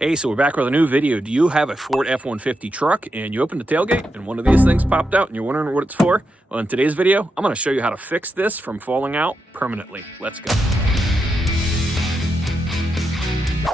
Hey, so we're back with a new video. Do you have a Ford F-150 truck and you open the tailgate and one of these things popped out and you're wondering what it's for? Well, in today's video, I'm going to show you how to fix this from falling out permanently. Let's go.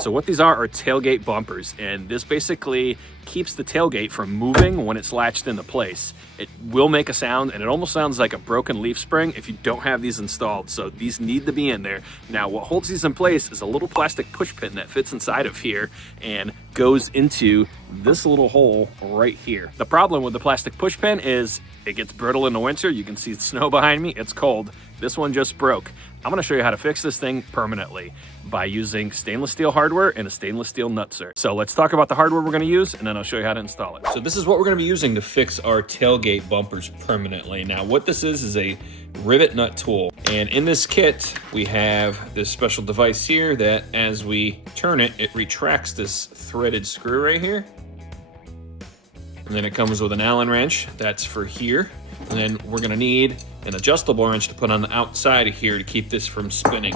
So what these are tailgate bumpers, and this basically keeps the tailgate from moving when it's latched into place. It will make a sound, and it almost sounds like a broken leaf spring if you don't have these installed, so these need to be in there. Now, what holds these in place is a little plastic push pin that fits inside of here and goes into this little hole right here. The problem with the plastic push pin is it gets brittle in the winter. You can see the snow behind me. It's cold. This one just broke. I'm going to show you how to fix this thing permanently by using stainless steel hardware and a stainless steel nutsert. So let's talk about the hardware we're going to use, and then I'll show you how to install it. So this is what we're going to be using to fix our tailgate bumpers permanently. Now what this is a rivet nut tool. And in this kit, we have this special device here that as we turn it, it retracts this threaded screw right here. And then it comes with an Allen wrench, that's for here. And then we're gonna need an adjustable wrench to put on the outside of here to keep this from spinning.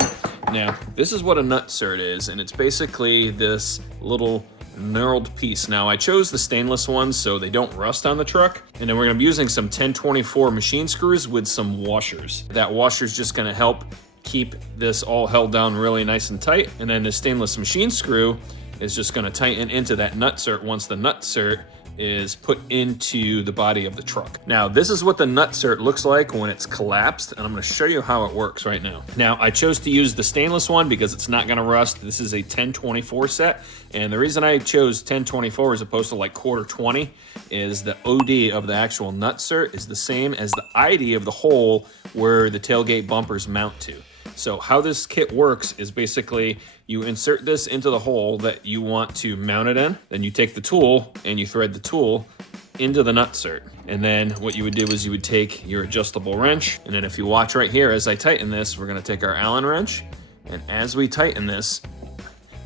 Now, this is what a nutsert is, and it's basically this little knurled piece. Now, I chose the stainless ones so they don't rust on the truck. And then we're gonna be using some 1024 machine screws with some washers. That washer's just gonna help keep this all held down really nice and tight. And then the stainless machine screw is just gonna tighten into that nutsert once the nutsert is put into the body of the truck. Now, this is what the nutsert looks like when it's collapsed, and I'm gonna show you how it works right now. Now, I chose to use the stainless one because it's not gonna rust. This is a 1024 set, and the reason I chose 1024 as opposed to like quarter 20 is the OD of the actual nutsert is the same as the ID of the hole where the tailgate bumpers mount to. So how this kit works is basically you insert this into the hole that you want to mount it in, then you take the tool and you thread the tool into the nutsert. And then what you would do is you would take your adjustable wrench, and then if you watch right here as I tighten this, we're gonna take our Allen wrench, and as we tighten this,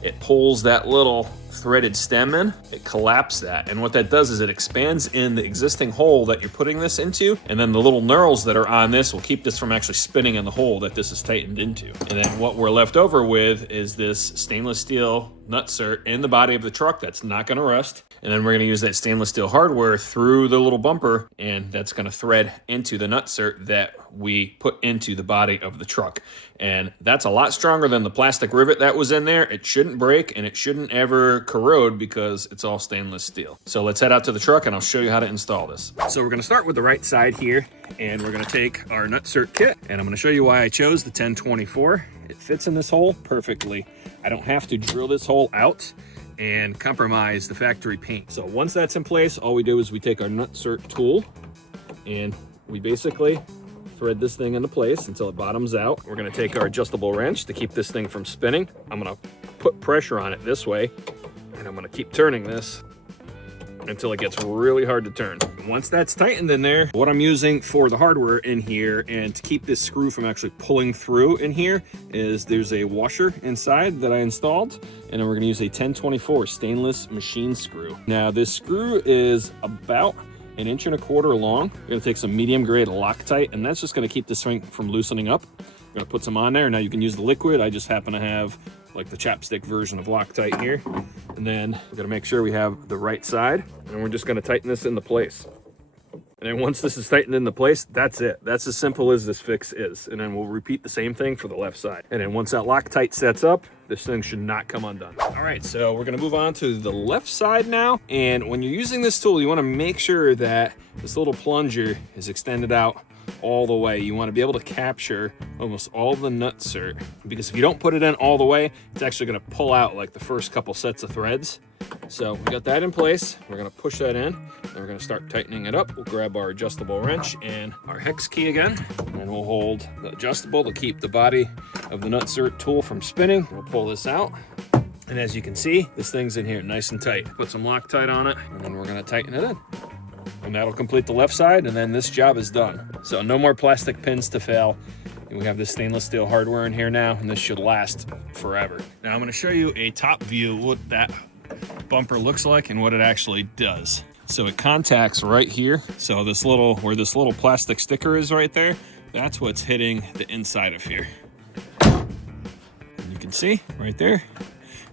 it pulls that little threaded stem in, it collapses that. And what that does is it expands in the existing hole that you're putting this into, and then the little knurls that are on this will keep this from actually spinning in the hole that this is tightened into. And then what we're left over with is this stainless steel nutsert in the body of the truck that's not gonna rust. And then we're gonna use that stainless steel hardware through the little bumper, and that's gonna thread into the nutsert that we put into the body of the truck. And that's a lot stronger than the plastic rivet that was in there. It shouldn't break and it shouldn't ever corrode because it's all stainless steel. So let's head out to the truck and I'll show you how to install this. So we're gonna start with the right side here, and we're gonna take our nutsert kit, and I'm gonna show you why I chose the 1024. It fits in this hole perfectly. I don't have to drill this hole out and compromise the factory paint. So once that's in place, all we do is we take our nutsert tool and we basically thread this thing into place until it bottoms out. We're gonna take our adjustable wrench to keep this thing from spinning. I'm gonna put pressure on it this way, and I'm gonna keep turning this until it gets really hard to turn. Once that's tightened in there, what I'm using for the hardware in here and to keep this screw from actually pulling through in here is there's a washer inside that I installed, and then we're gonna use a 1024 stainless machine screw. Now this screw is about 1.25 inches long. We're gonna take some medium grade Loctite, and that's just gonna keep this thing from loosening up. We're gonna put some on there. Now you can use the liquid. I just happen to have like the chapstick version of Loctite here. And then we're gonna make sure we have the right side, and we're just gonna tighten this into place. And then once this is tightened into place, that's it. That's as simple as this fix is. And then we'll repeat the same thing for the left side. And then once that Loctite sets up, this thing should not come undone. All right, so we're gonna move on to the left side now. And when you're using this tool, you wanna make sure that this little plunger is extended out all the way. You want to be able to capture almost all the nutsert, because if you don't put it in all the way, it's actually going to pull out like the first couple sets of threads. So we got that in place. We're going to push that in, and we're going to start tightening it up. We'll grab our adjustable wrench and our hex key again, and we'll hold the adjustable to keep the body of the nutsert tool from spinning. We'll pull this out, and as you can see, this thing's in here nice and tight. Put some Loctite on it, and then we're going to tighten it in. And that'll complete the left side, and then this job is done. So no more plastic pins to fail. And we have this stainless steel hardware in here now, and this should last forever. Now I'm gonna show you a top view of what that bumper looks like and what it actually does. So it contacts right here. So this little, where this little plastic sticker is right there, that's what's hitting the inside of here. And you can see right there,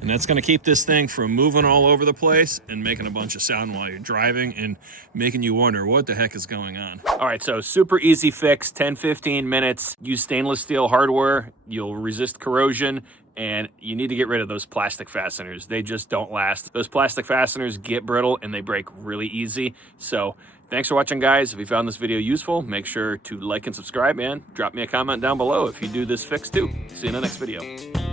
And that's gonna keep this thing from moving all over the place and making a bunch of sound while you're driving and making you wonder what the heck is going on. All right, so super easy fix, 10-15 minutes. Use stainless steel hardware, you'll resist corrosion, and you need to get rid of those plastic fasteners. They just don't last. Those plastic fasteners get brittle and they break really easy. So thanks for watching, guys. If you found this video useful, make sure to like and subscribe, and drop me a comment down below if you do this fix too. See you in the next video.